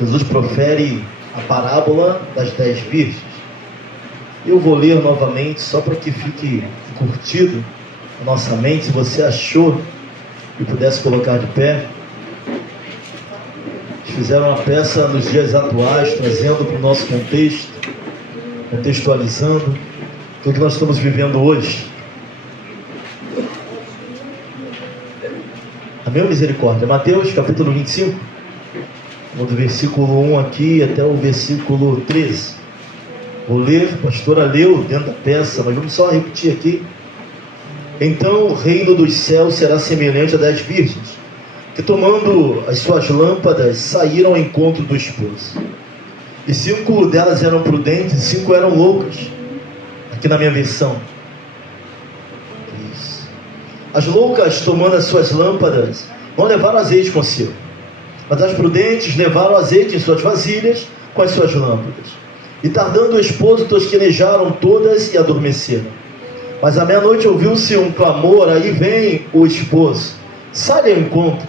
Jesus profere a parábola das 10 virgens. Eu vou ler novamente, só para que fique curtido na nossa mente. Se você achou e pudesse colocar de pé. Eles fizeram uma peça nos dias atuais, trazendo para o nosso contexto, contextualizando tudo que nós estamos vivendo hoje. Amém, misericórdia. Mateus capítulo 25, do versículo 1 aqui até o versículo 13. Vou ler, a pastora leu dentro da peça, mas vamos só repetir aqui. Então o reino dos céus será semelhante a 10 virgens, que tomando as suas lâmpadas, saíram ao encontro do esposo. E 5 delas eram prudentes, e 5 eram loucas. Aqui na minha versão. Isso. As loucas, tomando as suas lâmpadas, não levaram azeite consigo, mas as prudentes levaram azeite em suas vasilhas com as suas lâmpadas. E tardando o esposo, tosquenejaram todas e adormeceram. Mas à meia-noite ouviu-se um clamor: aí vem o esposo, sai ao encontro.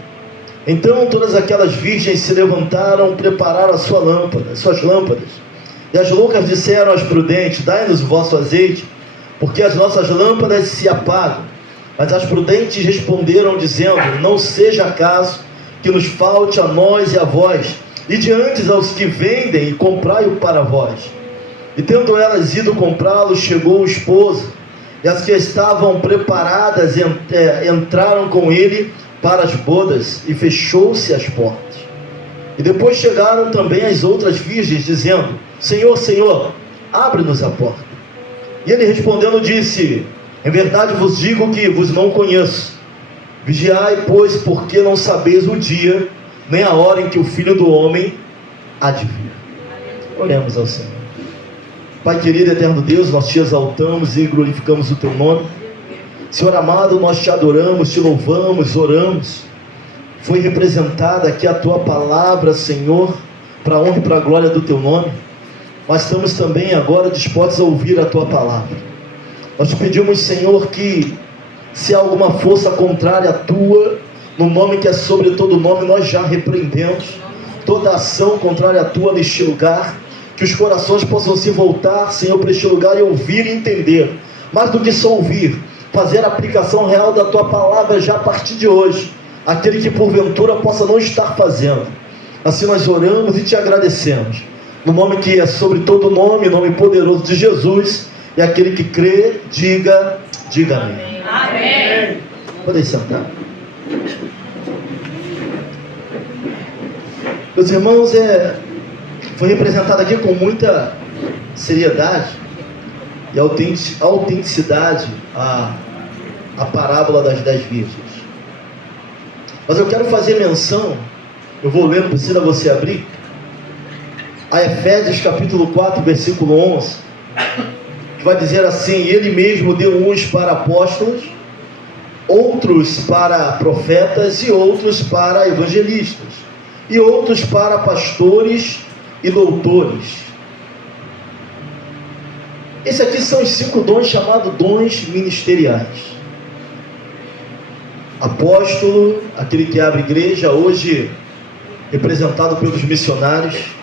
Então todas aquelas virgens se levantaram, prepararam as suas lâmpadas. E as loucas disseram às prudentes: dai-nos o vosso azeite, porque as nossas lâmpadas se apagam. Mas as prudentes responderam, dizendo: não seja acaso que nos falte a nós e a vós, e diante aos que vendem, e comprai-o para vós. E tendo elas ido comprá-lo, chegou o esposo, e as que estavam preparadas entraram com ele para as bodas, e fechou-se as portas. E depois chegaram também as outras virgens, dizendo: Senhor, Senhor, abre-nos a porta. E ele respondendo disse: em verdade vos digo que vos não conheço. Vigiai, pois, porque não sabeis o dia, nem a hora em que o Filho do Homem há de vir. Oremos ao Senhor. Pai querido, eterno Deus, nós te exaltamos e glorificamos o teu nome. Senhor amado, nós te adoramos, te louvamos, oramos. Foi representada aqui a tua palavra, Senhor, para a honra e para a glória do teu nome. Mas estamos também agora dispostos a ouvir a tua palavra. Nós te pedimos, Senhor, que se há alguma força contrária à tua, no nome que é sobre todo nome, nós já repreendemos toda ação contrária à tua neste lugar. Que os corações possam se voltar, Senhor, para este lugar e ouvir e entender. Mais do que só ouvir, fazer a aplicação real da tua palavra já a partir de hoje. Aquele que porventura possa não estar fazendo. Assim nós oramos e te agradecemos. No nome que é sobre todo nome, nome poderoso de Jesus. E aquele que crê, diga amém. Amém. Podem sentar. Meus irmãos, foi representado aqui com muita seriedade e autenticidade a parábola das 10 virgens. Mas eu quero fazer menção, eu vou ler, não precisa você abrir, a Efésios capítulo 4, versículo 11, que vai dizer assim: ele mesmo deu uns para apóstolos, outros para profetas, e outros para evangelistas, e outros para pastores e doutores. Esses aqui são os 5 dons chamados dons ministeriais. Apóstolo, aquele que abre igreja, hoje representado pelos missionários.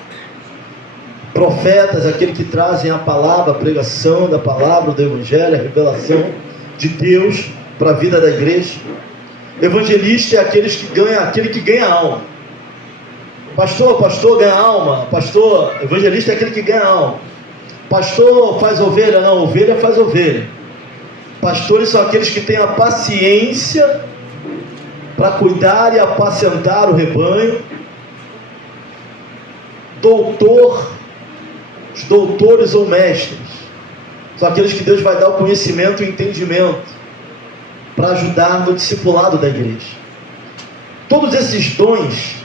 Profetas, aquele que trazem a palavra, a pregação da palavra, do evangelho, a revelação de Deus para a vida da igreja. Evangelista é aquele que ganha alma. Pastor ganha alma. Pastor, evangelista é aquele que ganha alma. Pastor faz ovelha? Não, ovelha faz ovelha. Pastores são aqueles que têm a paciência para cuidar e apacentar o rebanho. Os doutores ou mestres são aqueles que Deus vai dar o conhecimento e o entendimento para ajudar no discipulado da igreja. Todos esses dons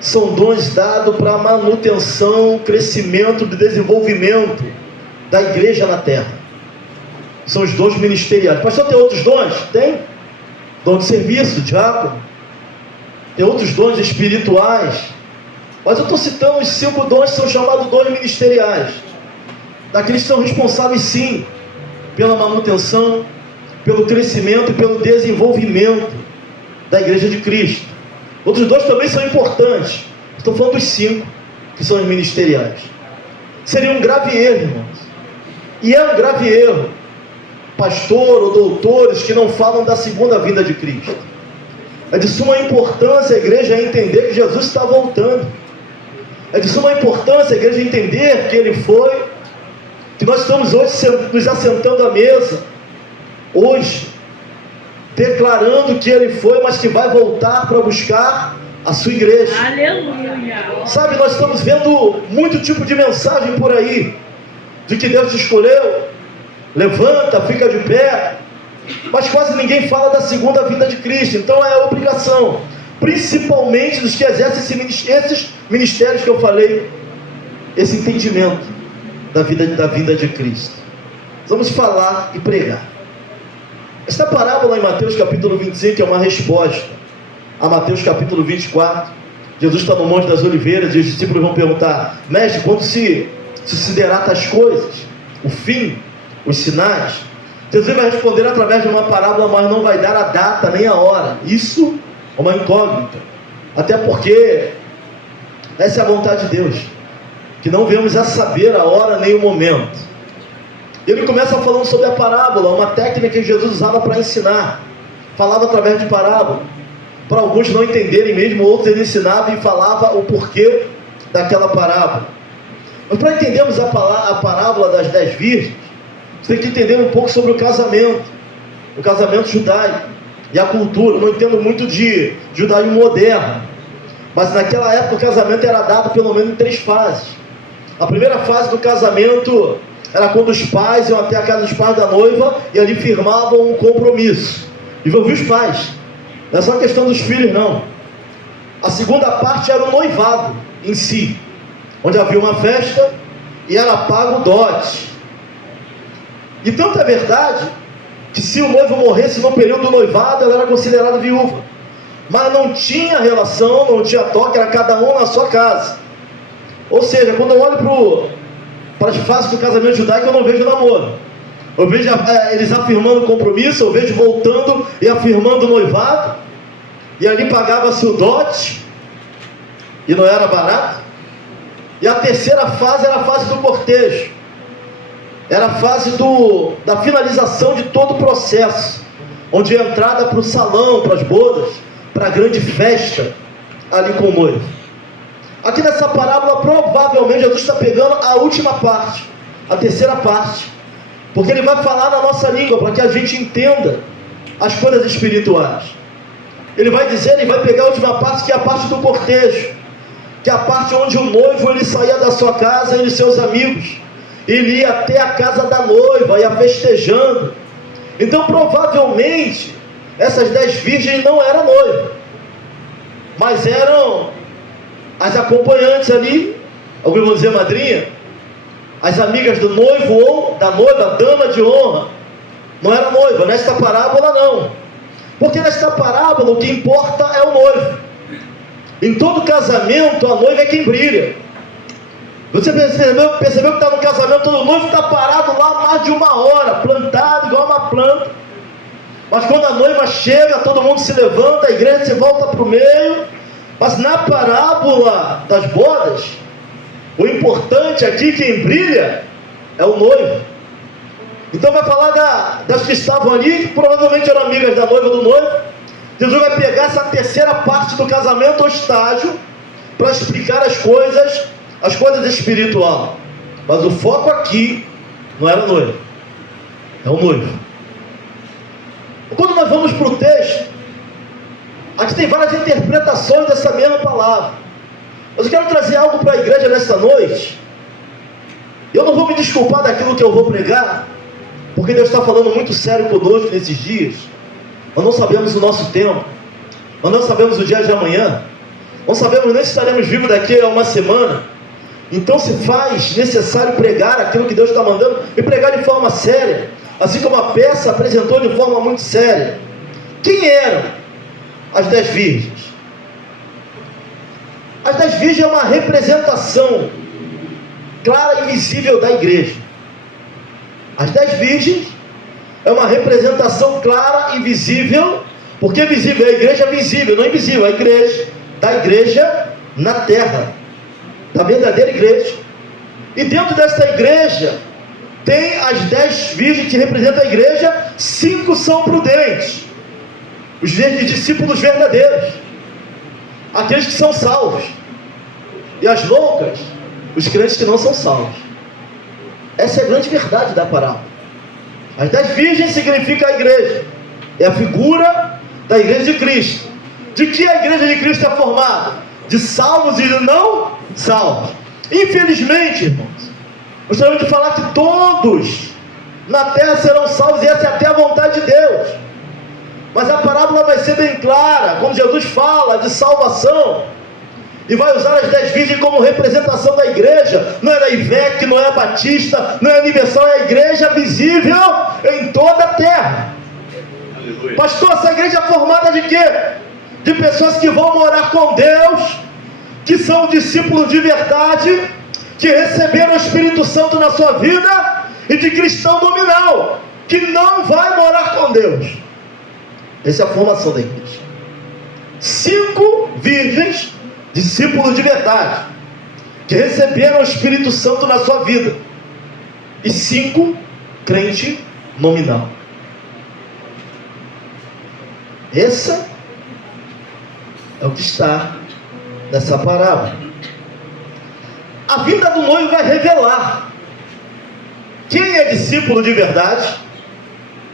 são dons dados para a manutenção, crescimento e desenvolvimento da igreja na terra. São os dons ministeriais. Pastor, tem outros dons? Tem. Dom de serviço, diácono. Tem outros dons espirituais. Mas eu estou citando os 5 dons que são chamados dons ministeriais. Daqueles que são responsáveis, sim, pela manutenção, pelo crescimento e pelo desenvolvimento da igreja de Cristo. Outros 2 também são importantes. Estou falando dos 5, que são os ministeriais. Seria um grave erro, irmãos. E é um grave erro. Pastor ou doutores que não falam da segunda vinda de Cristo. É de suma importância a igreja entender que Jesus está voltando. É de suma importância a igreja entender que Ele foi, que nós estamos hoje nos assentando à mesa, hoje, declarando que Ele foi, mas que vai voltar para buscar a sua igreja. Aleluia! Sabe, nós estamos vendo muito tipo de mensagem por aí, de que Deus te escolheu, levanta, fica de pé, mas quase ninguém fala da segunda vinda de Cristo. Então é obrigação, principalmente dos que exercem esses ministérios que eu falei, esse entendimento da vinda de Cristo. Vamos falar e pregar. Esta parábola em Mateus capítulo 25 é uma resposta a Mateus capítulo 24. Jesus está no Monte das Oliveiras e os discípulos vão perguntar: mestre, quando se sucederá tais coisas? O fim? Os sinais? Jesus vai responder através de uma parábola, mas não vai dar a data nem a hora. Isso é uma incógnita. Até porque essa é a vontade de Deus, que não venhamos a saber a hora nem o momento. Ele começa falando sobre a parábola, uma técnica que Jesus usava para ensinar. Falava através de parábola. Para alguns não entenderem mesmo, outros ele ensinava e falava o porquê daquela parábola. Mas para entendermos a parábola das 10 virgens, você tem que entender um pouco sobre o casamento judaico e a cultura. Eu não entendo muito de judaísmo moderno, mas naquela época o casamento era dado pelo menos em 3 fases. A primeira fase do casamento era quando os pais iam até a casa dos pais da noiva e ali firmavam um compromisso. Envolvia os pais, não é só questão dos filhos não. A segunda parte era o noivado em si, onde havia uma festa e era pago o dote. E tanto é verdade que se o noivo morresse no período do noivado, ela era considerada viúva, mas não tinha relação, não tinha toque, era cada um na sua casa. Ou seja, quando eu olho para as fases do casamento judaico, eu não vejo namoro. Eu vejo eles afirmando o compromisso, eu vejo voltando e afirmando o noivado, e ali pagava-se o dote, e não era barato. E a terceira fase era a fase do cortejo, era a fase da finalização de todo o processo, onde a entrada para o salão, para as bodas, para a grande festa, ali com o noivo. Aqui nessa parábola, provavelmente, Jesus está pegando a última parte, a terceira parte, porque ele vai falar na nossa língua, para que a gente entenda as coisas espirituais. Ele vai pegar a última parte, que é a parte do cortejo, que é a parte onde o noivo ele saía da sua casa e de seus amigos, ele ia até a casa da noiva, ia festejando. Então provavelmente essas 10 virgens não eram noivas, mas eram as acompanhantes ali, alguns vão dizer madrinha, as amigas do noivo ou da noiva, a dama de honra. Não era noiva, nesta parábola não, porque nesta parábola o que importa é o noivo. Em todo casamento a noiva é quem brilha. Você percebeu que está no casamento, todo noivo está parado lá mais de 1 hora, plantado igual uma planta. Mas quando a noiva chega, todo mundo se levanta, a igreja se volta para o meio. Mas na parábola das bodas, o importante aqui, quem brilha, é o noivo. Então vai falar das que estavam ali, que provavelmente eram amigas da noiva do noivo. Jesus vai pegar essa terceira parte do casamento, o estágio, para explicar as coisas espirituais. Mas o foco aqui não era noivo, é o noivo. Quando nós vamos para o texto, aqui tem várias interpretações dessa mesma palavra. Mas eu quero trazer algo para a igreja nesta noite. Eu não vou me desculpar daquilo que eu vou pregar, porque Deus está falando muito sério conosco nesses dias. Nós não sabemos o nosso tempo, nós não sabemos o dia de amanhã, não sabemos nem se estaremos vivos daqui a uma semana. Então se faz necessário pregar aquilo que Deus está mandando, e pregar de forma séria, assim como a peça apresentou de forma muito séria. Quem eram as 10 virgens? As 10 virgens é uma representação clara e visível da igreja. As 10 virgens é uma representação clara e visível Porque é visível, a igreja é visível, não é invisível, a igreja, da igreja na terra, da verdadeira igreja. E dentro desta igreja, tem as 10 virgens que representam a igreja, 5 são prudentes, os discípulos verdadeiros, aqueles que são salvos, e as loucas, os crentes que não são salvos. Essa é a grande verdade da parábola. As 10 virgens significa a igreja, é a figura da igreja de Cristo. De que a igreja de Cristo é formada? De salvos e de não salvos. Infelizmente, irmãos, gostaria de falar que todos na terra serão salvos, e essa é até a vontade de Deus. Mas a parábola vai ser bem clara, quando Jesus fala de salvação, e vai usar as 10 virgens como representação da igreja. Não é a IVEC, não é a Batista, não é a Universal, é a igreja visível em toda a terra. Aleluia. Pastor, essa igreja é formada de quê? De pessoas que vão morar com Deus, que são discípulos de verdade, que receberam o Espírito Santo na sua vida, e de cristão nominal, que não vai morar com Deus. Essa é a formação da igreja. 5 virgens, discípulos de verdade, que receberam o Espírito Santo na sua vida, e 5 crente nominal. Essa é o que está nessa parábola. A vinda do noivo vai revelar quem é discípulo de verdade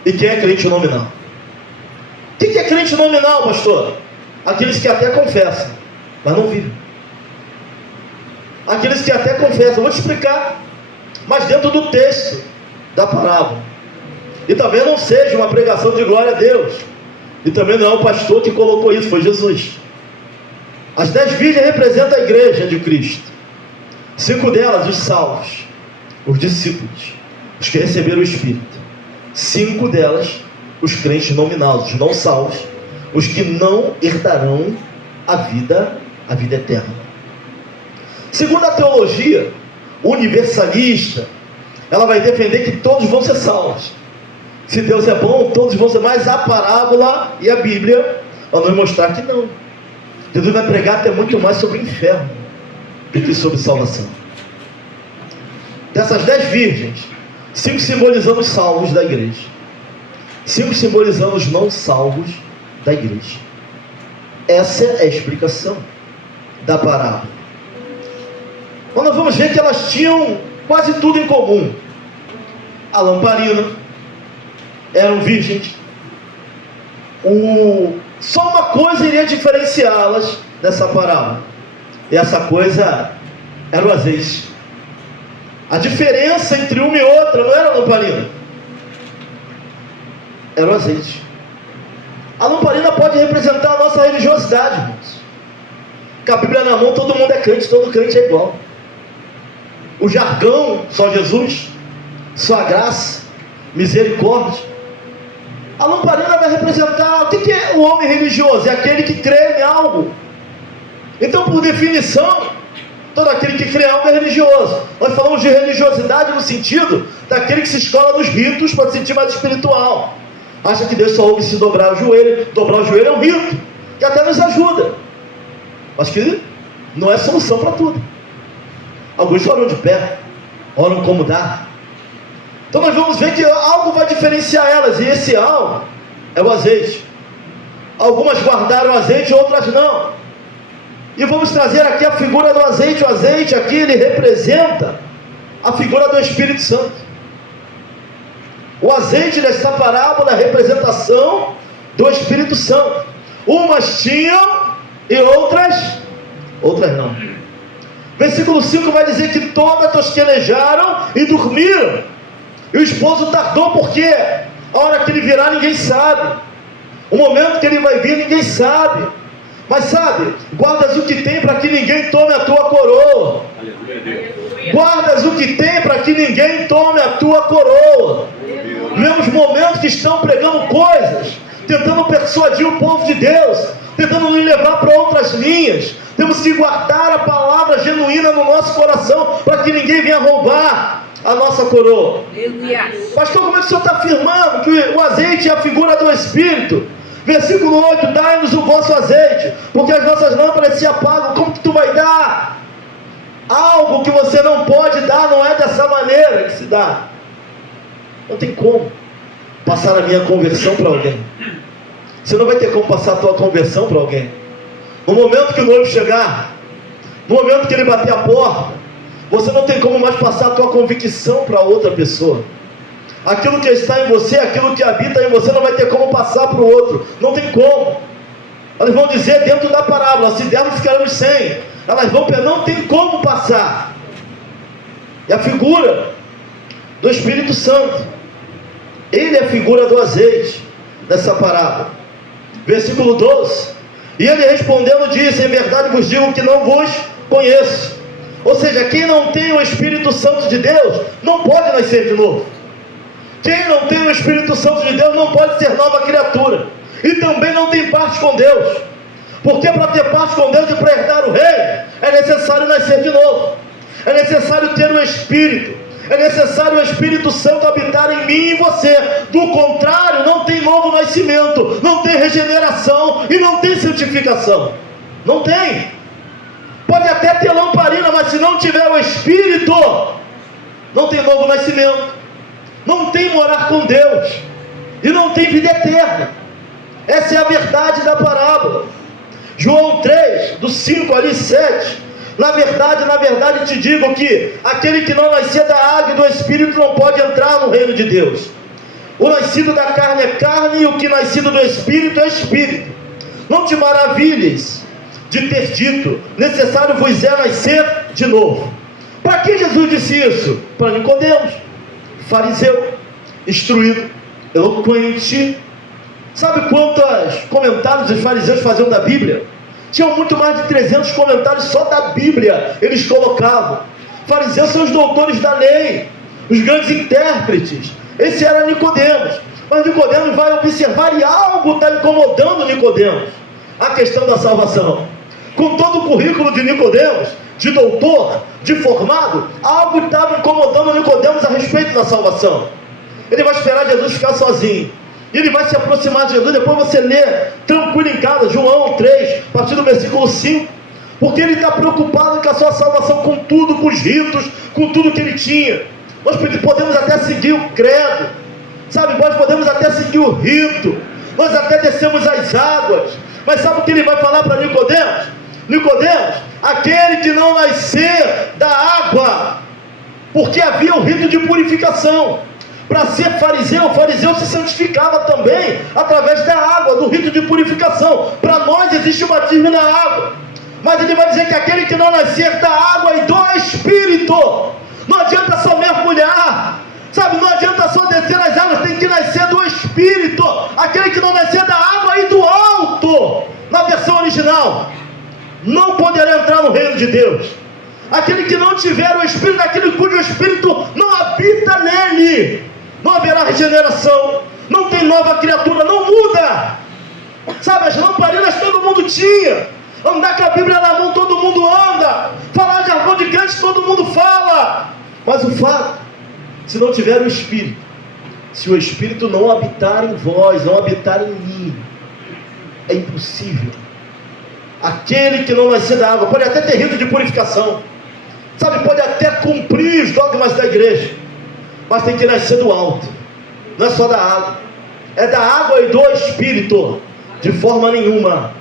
e quem é crente nominal. O que é crente nominal, pastor? Aqueles que até confessam, mas não vivem. Aqueles que até confessam, vou te explicar, mas dentro do texto da parábola. E talvez não seja uma pregação de glória a Deus, e também não é o pastor que colocou isso, foi Jesus. As 10 virgens representam a igreja de Cristo. 5 delas, os salvos, os discípulos, os que receberam o Espírito. 5 delas, os crentes nominais, os não salvos, os que não herdarão a vida eterna. Segundo a teologia universalista, ela vai defender que todos vão ser salvos. Se Deus é bom, todos vão ser. Mas a parábola e a Bíblia vão nos mostrar que não. Jesus vai pregar até muito mais sobre o inferno do que sobre salvação. Dessas 10 virgens, 5 simbolizando os salvos da igreja, 5 simbolizando os não salvos da igreja. Essa é a explicação da parábola. Mas nós vamos ver que elas tinham quase tudo em comum. A lamparina, eram virgens. Só uma coisa iria diferenciá-las dessa parábola, e essa coisa era o azeite. A diferença entre uma e outra não era a lamparina, era o azeite. A lamparina pode representar a nossa religiosidade, irmãos. Com a Bíblia na mão, todo mundo é crente, todo crente é igual. O jargão, só Jesus, só a graça, misericórdia. A lamparina vai representar, o que é o homem religioso? É aquele que crê em algo. Então, por definição, todo aquele que crê em algo é religioso. Nós falamos de religiosidade no sentido daquele que se escola nos ritos para se sentir mais espiritual. Acha que Deus só ouve se dobrar o joelho. Dobrar o joelho é um rito, que até nos ajuda, mas que não é solução para tudo. Alguns oram de pé, oram como dá. Então nós vamos ver que algo vai diferenciar elas, e esse algo é o azeite. Algumas guardaram o azeite, outras não. E vamos trazer aqui a figura do azeite. O azeite aqui, ele representa a figura do Espírito Santo. O azeite desta parábola é a representação do Espírito Santo. Umas tinham e outras não. Versículo 5 vai dizer que todas tosquelejaram e dormiram. E o esposo tardou, porque a hora que ele virá ninguém sabe. O momento que ele vai vir ninguém sabe. Mas sabe, guardas o que tem para que ninguém tome a tua coroa. Guardas o que tem para que ninguém tome a tua coroa. Vemos momentos que estão pregando coisas, tentando persuadir o povo de Deus, tentando nos levar para outras linhas. Temos que guardar a palavra genuína no nosso coração, para que ninguém venha roubar a nossa coroa. Pastor, como é que o senhor está afirmando que o azeite é a figura do Espírito? Versículo 8: dai-nos o vosso azeite, porque as nossas lâmpadas se apagam. Como que tu vai dar algo que você não pode dar? Não é dessa maneira que se dá. Não tem como passar a minha conversão para alguém. Você não vai ter como passar a tua conversão para alguém. No momento que o noivo chegar, no momento que ele bater a porta, você não tem como mais passar a tua convicção para outra pessoa. Aquilo que está em você, aquilo que habita em você, não vai ter como passar para o outro. Não tem como. Elas vão dizer dentro da parábola: se dermos, ficaremos sem. Elas vão pedir, não tem como passar. E a figura do Espírito Santo, ele é a figura do azeite dessa parábola. Versículo 12: e ele respondendo disse: em verdade vos digo que não vos conheço. Ou seja, quem não tem o Espírito Santo de Deus não pode nascer de novo. Quem não tem o Espírito Santo de Deus não pode ser nova criatura, e também não tem parte com Deus, porque para ter parte com Deus e para herdar o reino é necessário nascer de novo, é necessário ter o Espírito, é necessário o Espírito Santo habitar em mim e em você. Do contrário, não tem novo nascimento, não tem regeneração e não tem santificação. Não tem. Pode até ter lamparina, mas se não tiver o Espírito, não tem novo nascimento, não tem morar com Deus e não tem vida eterna. Essa é a verdade da parábola. João 3, do 5 ali 7: na verdade te digo que aquele que não nascer da água e do Espírito não pode entrar no reino de Deus. O nascido da carne é carne, e o que nascido do Espírito é Espírito. Não te maravilhes de ter dito: necessário vos é nascer de novo. Para que Jesus disse isso? Para Nicodemos, fariseu, instruído, eloquente. Sabe quantos comentários os fariseus faziam da Bíblia? Tinham muito mais de 300 comentários só da Bíblia, eles colocavam. Fariseus são os doutores da lei, os grandes intérpretes. Esse era Nicodemos. Mas Nicodemos vai observar e algo está incomodando Nicodemos: a questão da salvação. Com todo o currículo de Nicodemos, de doutor, de formado, algo estava incomodando Nicodemos a respeito da salvação. Ele vai esperar Jesus ficar sozinho, e ele vai se aproximar de Jesus. Depois você lê tranquilo em casa, João 3, a partir do versículo 5, porque ele está preocupado com a sua salvação, com tudo, com os ritos, com tudo que ele tinha. Nós podemos até seguir o credo, sabe, nós podemos até seguir o rito, nós até descemos as águas, mas sabe o que ele vai falar para Nicodemos? Nicodemos, aquele que não nascer da água, porque havia o rito de purificação. Para ser fariseu, o fariseu se santificava também através da água, do rito de purificação. Para nós existe o batismo na água, mas ele vai dizer que aquele que não nascer da água e do Espírito, não adianta só mergulhar, sabe, não adianta só descer nas águas, tem que nascer do Espírito. Aquele que não nascer da água e do alto, na versão original, não poderá entrar no reino de Deus. Aquele que não tiver o Espírito, aquele cujo Espírito não habita nele, não haverá regeneração, não tem nova criatura, não muda. Sabe, as lamparinas todo mundo tinha, andar com a Bíblia na mão todo mundo anda, falar jargão de crente todo mundo fala, mas o fato, se não tiver o Espírito, se o Espírito não habitar em vós, não habitar em mim, é impossível. Aquele que não nascer da água, pode até ter rito de purificação, sabe, pode até cumprir os dogmas da igreja, mas tem que nascer do alto. Não é só da água, é da água e do Espírito, de forma nenhuma.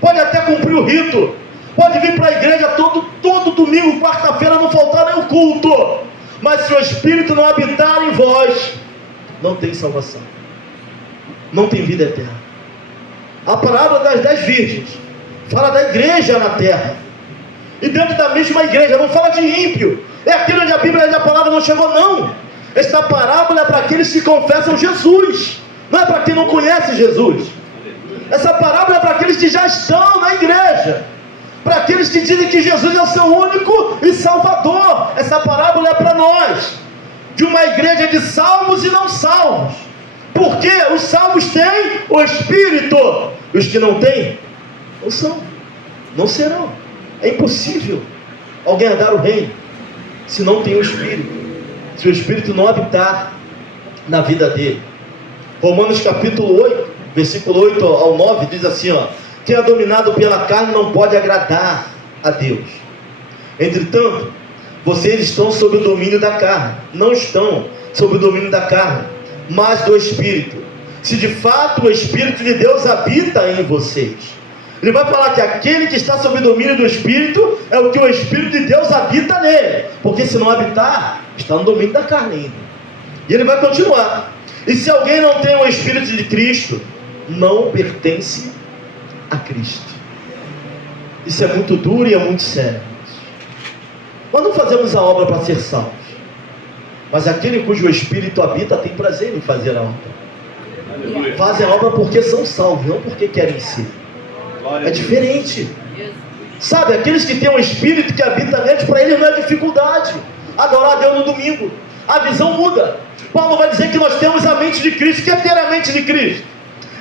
Pode até cumprir o rito, pode vir para a igreja todo domingo, quarta-feira, não faltar nem o culto, mas se o Espírito não habitar em vós, não tem salvação, não tem vida eterna. A parábola das 10 virgens fala da igreja na terra, e dentro da mesma igreja, não fala de ímpio. É aquilo onde a Bíblia e a palavra não chegou, não. Esta parábola é para aqueles que confessam Jesus, não é para quem não conhece Jesus. Essa parábola é para aqueles que já estão na igreja, para aqueles que dizem que Jesus é o seu único e salvador. Essa parábola é para nós, de uma igreja de salvos e não salvos, porque os salvos têm o Espírito, e os que não têm, não são, não serão. É impossível alguém herdar o reino se não tem o Espírito, se o Espírito não habitar na vida dele. Romanos capítulo 8, versículo 8 ao 9, diz assim, ó: quem é dominado pela carne não pode agradar a Deus. Entretanto, vocês estão sob o domínio da carne. Não estão sob o domínio da carne, mas do Espírito. Se de fato o Espírito de Deus habita em vocês. Ele vai falar que aquele que está sob o domínio do Espírito é o que o Espírito de Deus habita nele. Porque se não habitar, está no domínio da carne ainda. E ele vai continuar: e se alguém não tem o Espírito de Cristo, não pertence a Cristo. Isso é muito duro e é muito sério. Nós não fazemos a obra para ser salvos, mas aquele cujo Espírito habita tem prazer em fazer a obra. Fazem a obra porque são salvos, não porque querem ser. É diferente. Sabe, aqueles que têm um Espírito que habita neles, para eles não é dificuldade adorar a Deus no domingo. A visão muda. Paulo vai dizer que nós temos a mente de Cristo. O que é ter a mente de Cristo?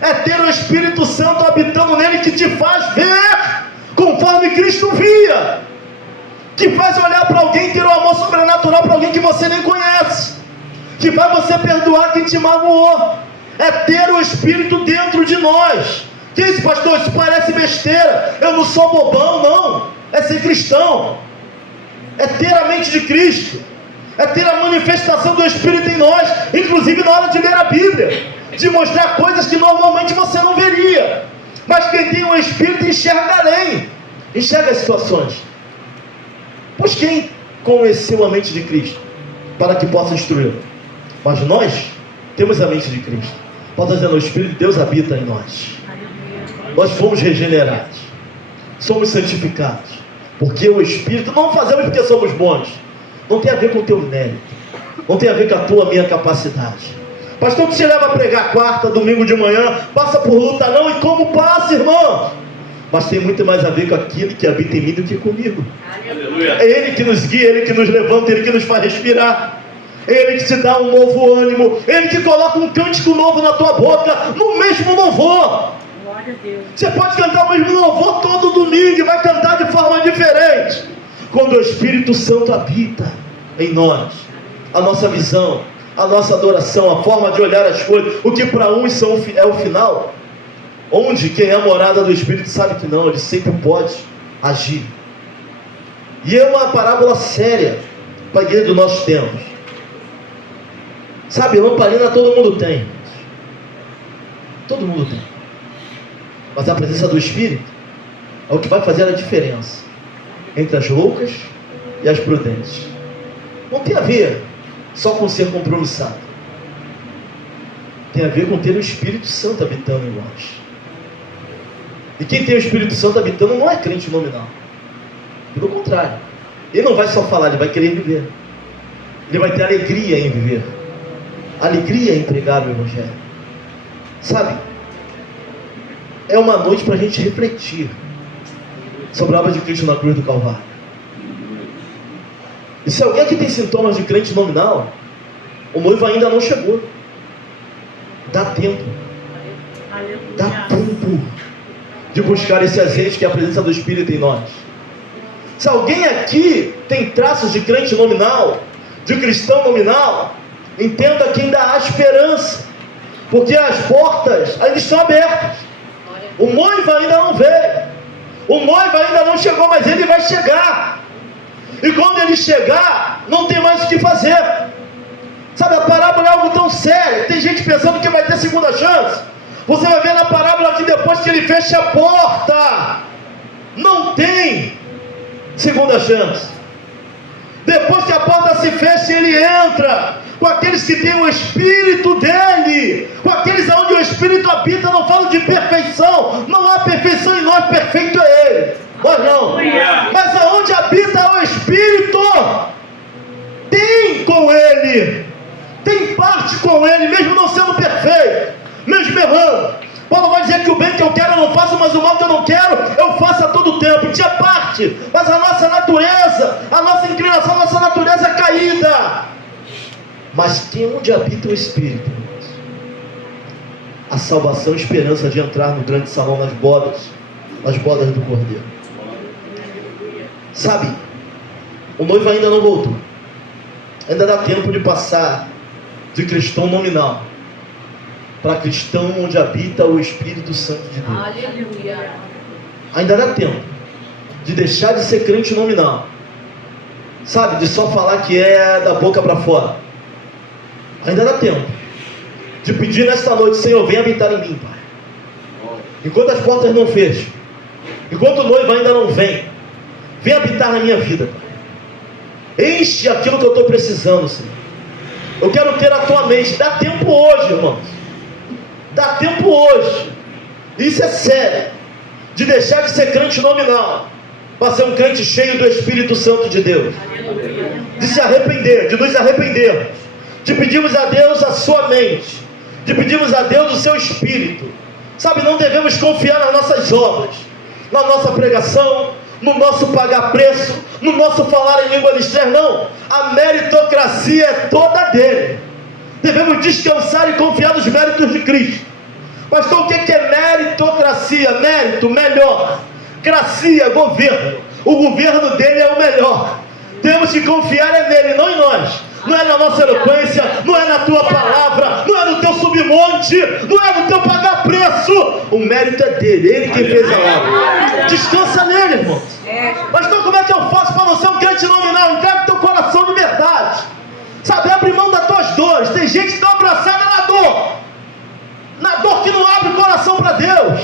É ter o Espírito Santo habitando nele, que te faz ver conforme Cristo via, que faz olhar para alguém, ter um amor sobrenatural para alguém que você nem conhece, que faz você perdoar quem te magoou. É ter o Espírito dentro de nós. Que isso, pastor? Isso parece besteira. Eu não sou bobão, não. É ser cristão. É ter a mente de Cristo. É ter a manifestação do Espírito em nós, inclusive na hora de ler a Bíblia, de mostrar coisas que normalmente você não veria. Mas quem tem o Espírito enxerga além, enxerga as situações. Pois quem conheceu a mente de Cristo para que possa instruí-lo? Mas nós temos a mente de Cristo. Paulo está dizendo: o Espírito de Deus habita em nós. Nós fomos regenerados, somos santificados, porque o Espírito, não fazemos porque somos bons, não tem a ver com o teu mérito, não tem a ver com a tua, minha capacidade. Pastor, que se leva a pregar quarta, domingo de manhã, passa por luta não, e como passa, irmão? Mas tem muito mais a ver com aquele que habita em mim do que comigo. Aleluia. É Ele que nos guia, Ele que nos levanta, Ele que nos faz respirar, Ele que te dá um novo ânimo, Ele que coloca um cântico novo na tua boca, no mesmo louvor. Você pode cantar o mesmo louvor todo domingo e vai cantar de forma diferente. Quando o Espírito Santo habita em nós, a nossa visão, a nossa adoração, a forma de olhar as coisas, o que para uns é o final, onde quem é a morada do Espírito sabe que não, ele sempre pode agir. E é uma parábola séria para a igreja dos nossos tempos. Sabe, lamparina todo mundo tem. Todo mundo tem. Mas a presença do Espírito é o que vai fazer a diferença entre as loucas e as prudentes. Não tem a ver só com ser compromissado. Tem a ver com ter o Espírito Santo habitando em nós. E quem tem o Espírito Santo habitando não é crente nominal. Pelo contrário, ele não vai só falar, ele vai querer viver. Ele vai ter alegria em viver, alegria em pregar o Evangelho. Sabe, é uma noite para a gente refletir sobre a obra de Cristo na cruz do Calvário. E se alguém aqui tem sintomas de crente nominal, o noivo ainda não chegou. Dá tempo. Dá tempo de buscar esse azeite que é a presença do Espírito em nós. Se alguém aqui tem traços de crente nominal, de cristão nominal, entenda que ainda há esperança, porque as portas ainda estão abertas. O noivo ainda não veio, o noivo ainda não chegou, mas ele vai chegar. E quando ele chegar, não tem mais o que fazer. Sabe, a parábola é algo tão sério. Tem gente pensando que vai ter segunda chance. Você vai ver na parábola que depois que ele fecha a porta, não tem segunda chance. Depois que a porta se fecha, ele entra com aqueles que têm o Espírito dele, com aqueles onde o Espírito habita. Não falo de perfeição, não há perfeição em nós, perfeito é ele, nós não. Mas aonde habita o Espírito, tem com ele, tem parte com ele, mesmo não sendo perfeito, mesmo errando. Paulo vai dizer que o bem que eu quero eu não faço, mas o mal que eu não quero eu faço a todo tempo. E tinha parte, mas a nossa natureza, a nossa inclinação, a nossa natureza é caída. Mas onde habita o Espírito, a salvação e a esperança de entrar no grande salão nas bodas do Cordeiro. Sabe, o noivo ainda não voltou. Ainda dá tempo de passar de cristão nominal para cristão onde habita o Espírito Santo de Deus. Aleluia. Ainda dá tempo de deixar de ser crente nominal, sabe, de só falar que é da boca para fora. Ainda dá tempo de pedir nesta noite: Senhor, vem habitar em mim, Pai. Enquanto as portas não fecham, enquanto o noivo ainda não vem, vem habitar na minha vida, Pai. Enche aquilo que eu estou precisando, Senhor. Eu quero ter a tua mente. Dá tempo hoje, irmãos. Dá tempo hoje. Isso é sério. De deixar de ser crente nominal para ser um crente cheio do Espírito Santo de Deus. De se arrepender, de nos arrependermos, de pedirmos a Deus a sua mente, de pedirmos a Deus o seu Espírito. Sabe, não devemos confiar nas nossas obras, na nossa pregação, no nosso pagar preço, no nosso falar em língua estranha, não. A meritocracia é toda dele. Devemos descansar e confiar nos méritos de Cristo. Pastor, o que é meritocracia? Mérito, melhor. Gracia, governo. O governo dele é o melhor. Temos que confiar nele, não em nós. Não é na nossa eloquência, não é na tua palavra, não é no teu submonte, não é no teu pagar preço. O mérito é dele, ele quem fez a obra. Descansa nele, irmãos. Pastor, como é que eu faço para não ser um crente nominal? Entrega o teu coração de verdade. Sabe, abre mão das tuas dores. Tem gente que está abraçada na dor que não abre o coração para Deus.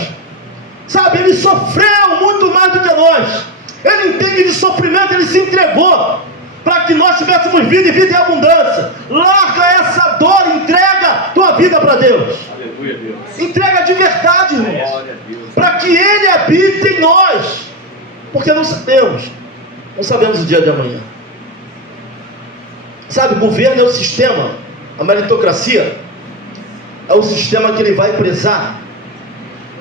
Sabe, ele sofreu muito mais do que nós. Ele entende de sofrimento, ele se entregou para que nós tivéssemos vida e vida em abundância. Larga essa dor, entrega tua vida para Deus. Aleluia, Deus. Entrega de verdade, irmãos, para que Ele habite em nós, porque não sabemos o dia de amanhã. Sabe, o governo é o sistema, a meritocracia é o sistema que ele vai prezar,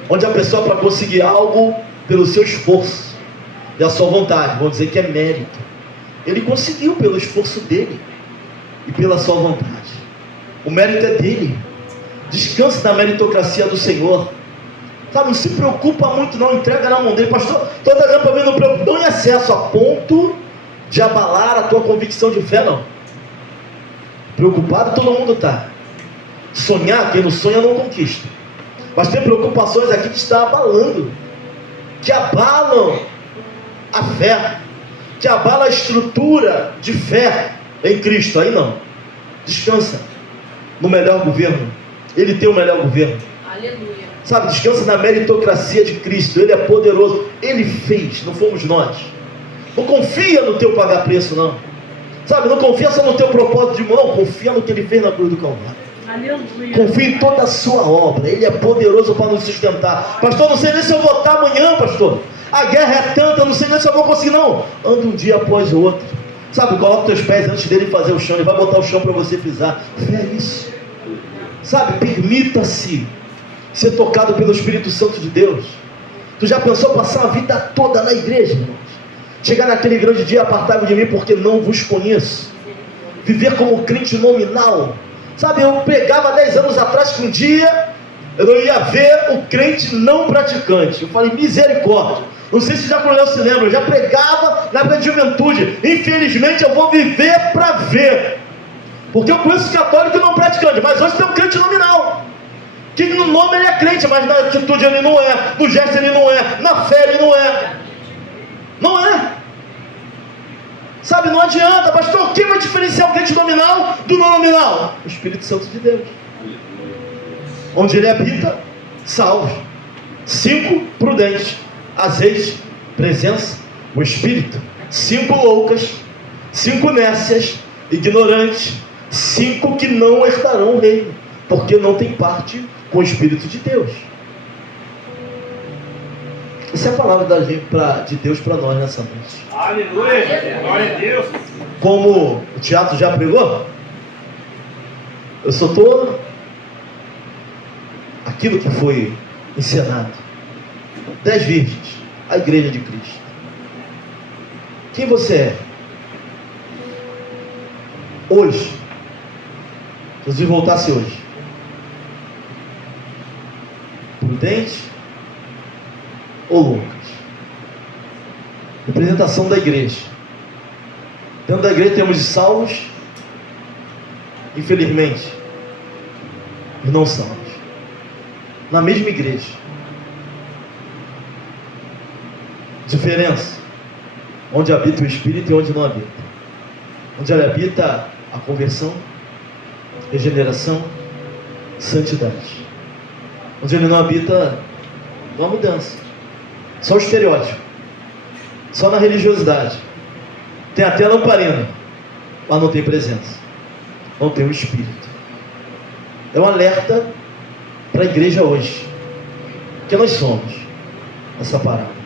onde a pessoa, para conseguir algo pelo seu esforço e a sua vontade, vamos dizer que é mérito, ele conseguiu pelo esforço dele e pela sua vontade. O mérito é dele. Descanse na meritocracia do Senhor. Sabe, não se preocupa muito não, entrega na mão dele. Pastor, toda vez para mim não preocupa, não em excesso, a ponto de abalar a tua convicção de fé, não. Preocupado todo mundo está. Sonhar, quem não sonha não conquista. Mas tem preocupações aqui que estão abalando, que abalam a fé, que abala a estrutura de fé em Cristo. Aí não. Descansa no melhor governo. Ele tem o melhor governo. Aleluia. Sabe, descansa na meritocracia de Cristo. Ele é poderoso. Ele fez, não fomos nós. Não confia no teu pagar preço, não. Sabe, não confia só no teu propósito de mão. Confia no que ele fez na cruz do Calvário. Aleluia. Confia em toda a sua obra. Ele é poderoso para nos sustentar. Pastor, não sei nem se eu vou estar amanhã, pastor. A guerra é tanta, eu não sei nem se eu vou conseguir, não. Anda um dia após o outro. Sabe, coloca teus pés antes dele fazer o chão. Ele vai botar o chão para você pisar. É isso. Sabe, permita-se ser tocado pelo Espírito Santo de Deus. Tu já pensou passar a vida toda na igreja, irmãos? Chegar naquele grande dia, apartai-vos de mim porque não vos conheço. Viver como crente nominal. Sabe, eu pregava 10 anos atrás que um dia eu não ia ver o crente não praticante. Eu falei, misericórdia. Não sei se já se lembra, eu já pregava na minha juventude. Infelizmente eu vou viver para ver. Porque eu conheço católico não praticante, mas hoje tem um crente nominal. Que no nome ele é crente, mas na atitude ele não é, no gesto ele não é, na fé ele não é. Não é. Sabe, não adianta, pastor, o que vai diferenciar o crente nominal do não nominal? O Espírito Santo de Deus. Onde ele habita, salve. 5, prudente. Azeite, presença, o Espírito. 5 loucas, 5 nécias, ignorantes, 5 que não herdarão o reino, porque não tem parte com o Espírito de Deus. Essa é a palavra de Deus para nós nessa noite. Aleluia, glória a Deus. Como o teatro já pregou, eu sou todo aquilo que foi encenado. 10 virgens, a igreja de Cristo. Quem você é? Hoje, se Jesus voltasse hoje, prudente ou loucas? Representação da igreja. Dentro da igreja temos os salvos, infelizmente, e não salvos. na mesma igreja. Diferença: onde habita o Espírito e onde não habita. Onde ele habita a conversão, regeneração, santidade. Onde ele não habita, não há mudança. Só o estereótipo. Só na religiosidade. Tem até lamparina, mas não tem presença. Não tem o Espírito. É um alerta para a igreja hoje. Que nós somos essa parábola.